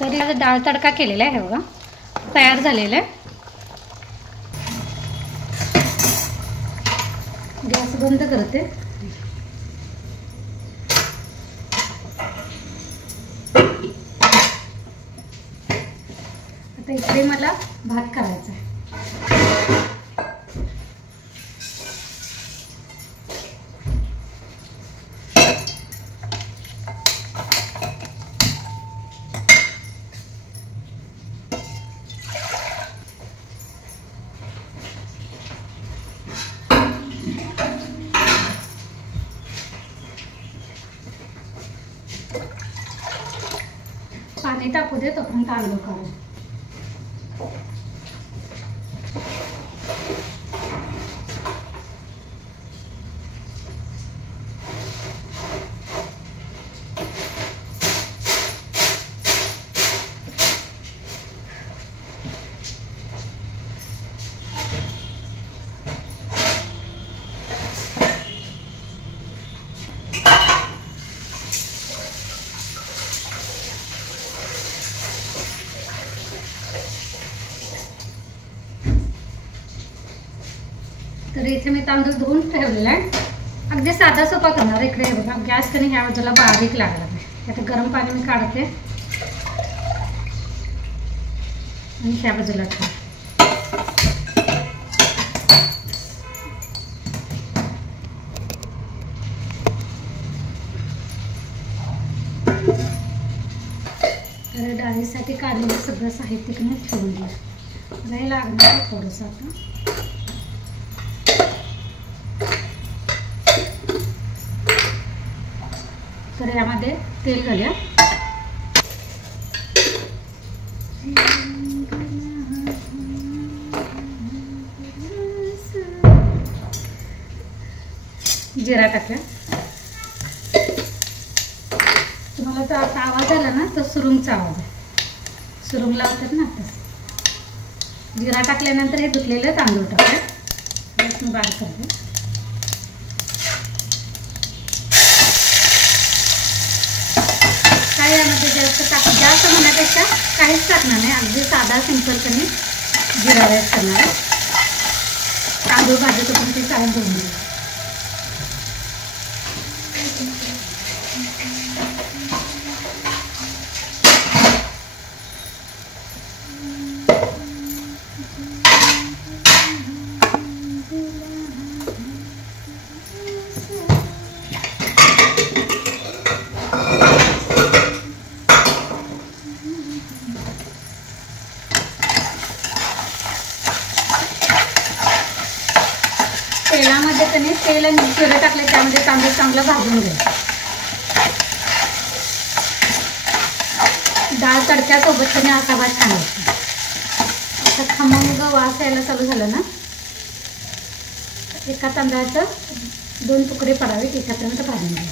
तरी आता डाळ तडका केलेला आहे बघा, तयार झालेला आहे. गॅस बंद करते. आता इकडे मला भात करायचा आहे. पाणी टाकू दे, तोपर्यंत तांदूळ काढू. तर इथे मी तांदूळ धुवून ठेवलेला आहे. अगदी साधा सोपा करणार. इकडे बघा गॅस कधी ह्या बाजूला बारीक लागला नाही. आता गरम पाणी मी काढते आणि ह्या बाजूला ठेवते. तर डाळीसाठी काढलेलं सगळं साहित्य कमी ठेवून दिलं. नाही लागणार थोडंसं आता. तर यामध्ये तेल घालूया. जिरा टाकूया. तुम्हाला तर आता आवाज आला ना, तर सुरुंगचा आवाज आहे. सुरुंग लावतात ना तसं. जिरा टाकल्यानंतर हे धुतलेलं तांदूळ टाकूया. गॅस मी बारीक करते. काय यामध्ये जास्त म्हणण्यापेक्षा काहीच टाकणार नाही. अगदी साधा सिंपलपणे जिरा राईस करणार आहे. तांदूळ भाजी पण ते चाळून घेऊन घेऊ. तेलामध्ये त्याने तेल आणि जिरं टाकले, त्यामध्ये तांदूळ चांगला भाजून घ्यायचा. डाळ तडक्यासोबत त्याने असा भात छान होतो. आता खमंग वास यायला चालू झालं ना, एका तांदळाचं 2 तुकडे पडावे त्याच्यापर्यंत भाजून घ्या.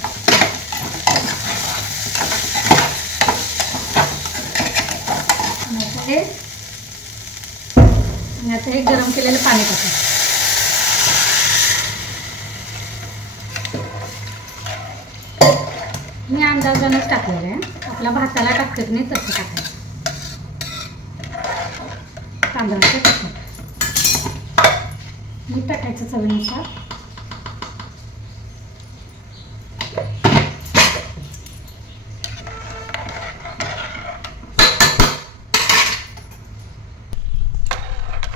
आता हे गरम केलेलं पाणी टाकायचं. मी अंदाजानंच टाकलेलं आहे. आपला भाताला टाकत नाही तसं टाकायचं. तांदळाचं टाकायचं. मीठ टाकायचं चवीनुसार.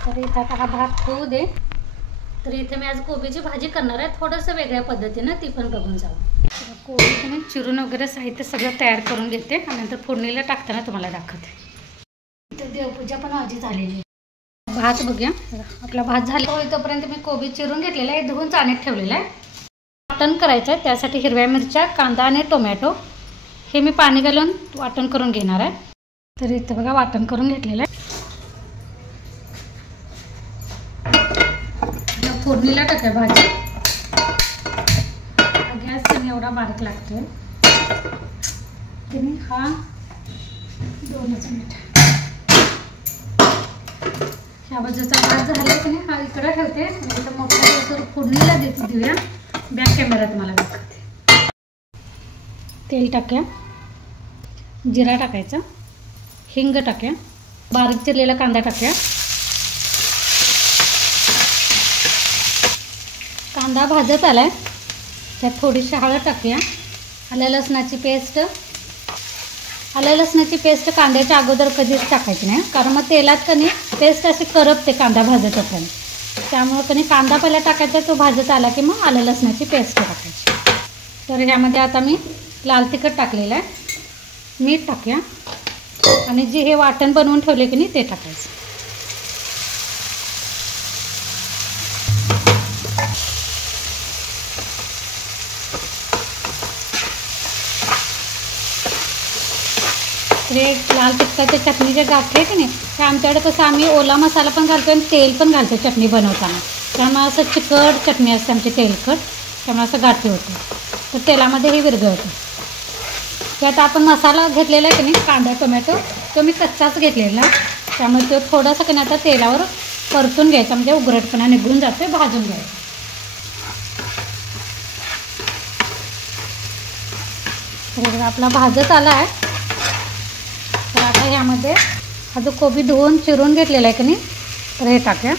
तर इथं आता हा भात होऊ दे. तर इथे मी आज कोबीची भाजी करणार आहे, थोडंसं वेगळ्या पद्धतीनं, ती पण बघून जाऊ. कोबी चिरून वगैरे साहित्य सगळं तयार करून घेते आणि नंतर फोडणीला टाकताना तुम्हाला दाखवते. इथं देवपूजा पण माझी झालेली आहे. भात बघूया. आपला भात झाला तोपर्यंत मी कोबी चिरून घेतलेला आहे, धुवून चाळणीत ठेवलेला आहे. वाटण करायचं आहे. त्यासाठी हिरव्या मिरच्या, कांदा आणि टोमॅटो हे मी पाणी घालून वाटण करून घेणार आहे. तर इथं बघा वाटण करून घेतलेलं आहे. फोडणीला टाका भाजी. गॅस त्याने एवढा बारीक लागतोय. त्याने हा 2 मिनिट ह्या बाजूचा भात झाला की नाही हा इकडं ठेवते. आणि मोठ्या गॅसवर फोडणीला देऊया. बॅक कॅमेरा तुम्हाला दाखवते. तेल टाकूया. जिरा टाकायचा. हिंग टाकूया, बारीक चिरलेला कांदा टाकूया, कांदा भाजत आलाय त्यात थोडीशी हळद टाकूया, आलं लसणाची पेस्ट कांद्याच्या अगोदर कधीच टाकायची नाही, कारण मग तेलात कणी पेस्ट अशी करपते कांदा भाजत असताना. त्यामुळे कणी कांदा पहिला टाकायचा, तो भाजत आला की मग आलं लसणाची पेस्ट टाकायची. तर ह्यामध्ये आता मी लाल तिखट टाकलेलं आहे, मीठ टाकूया आणि जे हे वाटण बनवून ठेवले की नाही ते टाकायचं. हे लाल तिखटाच्या चटणीचे गाठी आहे की नाही, ते आमच्याकडे कसं आम्ही ओला मसाला पण घालतो आणि तेल पण घालतो चटणी बनवताना. त्यामुळे असं चिकट चटणी असते आमची तेलकट, त्यामुळे असं गाठी होतं. तर तेलामध्ये हे विरघळतं. त्यात आपण मसाला घेतलेला आहे की नाही, कांदा टोमॅटो, तो मी कच्चाच घेतलेला, त्यामुळे तो थोडासा की नाही आता तेलावर परतून घ्यायचा, म्हणजे उघरटपणा निघून जातो, भाजून घ्यायचा. तर आपला भाजत आला आहे. तर आता ह्यामध्ये हा जो कोबी धुवून चिरून घेतलेला आहे की नाही, तर हे टाकूया.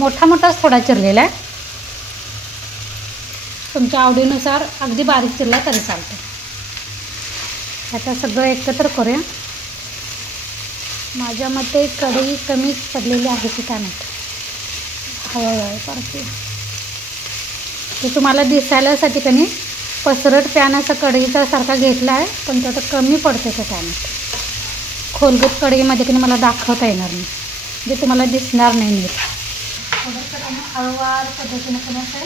मोठाच थोडा चिरलेला आहे, तुमच्या आवडीनुसार अगदी बारीक चिरला तरी चालतं. आता सगळं एकत्र करूया. माझ्या मते कढई कमी पडलेली आहे की काय माहिती, हळूहळू परतूया. ते तुम्हाला दिसायलासाठी की नाही पसरट पॅन असा कढईचा सारखा घेतला आहे, पण तो आता कमी पडते का काय माहिती. खोलगट कढईमध्ये की मला दाखवता येणार नाही, जे तुम्हाला दिसणार नाही नीट. थोडंसं हळूवार पद्धतीने पण असं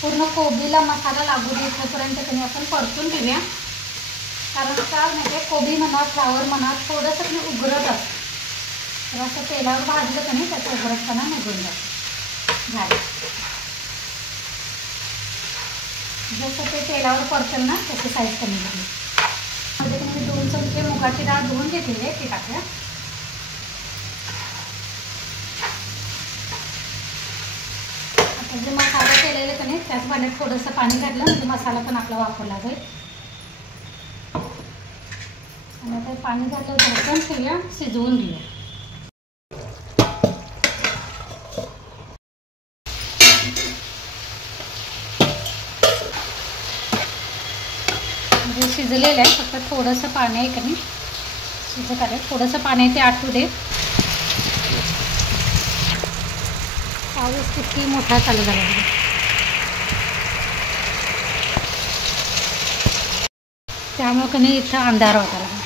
पूर्ण कोबीला मसाला लागू द्यायपर्यंत कधी आपण परतून घेऊया. कारण काय माहिती आहे, कोबी म्हणा फ्लावर म्हणा थोडंसं कधी उघडत असतं, तर असं तेलावर भाजलं का नाही त्याचा उघडतपणा निघून जातो. झालं जसं ते तेलावर परतेल ना त्याची साईज कमी झाली. मध्ये मी 2 चमचे मुगाची डाळ धुवून घेतलेली आहे, ती टाकूया. आता जे मसाला केलेले का नाही त्याच पाण्यात थोडंसं पाणी घातलं म्हणजे मसाला पण आपला वापरला जाईल. आणि आता पाणी घातलं झाकण ठेवूया, शिजवून घेऊया. म्हणजे शिजलेलं आहे, फक्त थोडंसं पाणी आहे का नाही शिजत आलं, थोडंसं पाणी ते आटू दे. पाऊस किती मोठा चालू झाला आहे, त्यामुळे का नाही इथं अंधार होता लागला.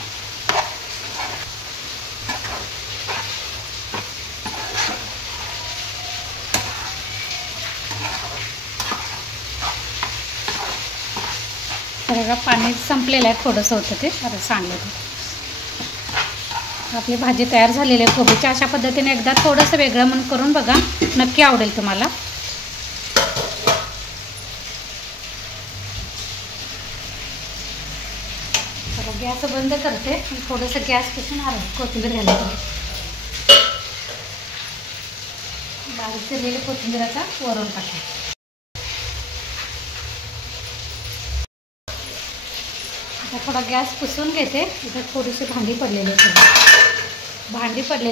तर पाणी संपलेलं आहे, थोडंसं होतं ते आता सांगलं ते. आपली भाजी तयार झालेली आहे कोबीची. अशा पद्धतीने एकदा थोडंसं वेगळं म्हणून करून बघा, नक्की आवडेल तुम्हाला. गॅस बंद करते, थोडंसं गॅसपासून कोथिंबीर घालायची, बारीक चिरलेली कोथिंबीराचा वरून टाकायचा. आता थोडा गॅस पुसून घेते. इथं थोडीशी भांडी पडलेली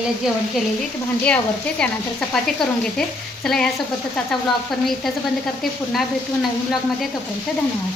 आहे, जेवण केलेली ती भांडी आवरते, त्यानंतर चपाती करून घेते. चला ह्या सोबतच आजचा व्लॉग पण मी इथंच बंद करते. पुन्हा भेटू नवीन व्लॉगमध्ये, तोपर्यंत धन्यवाद.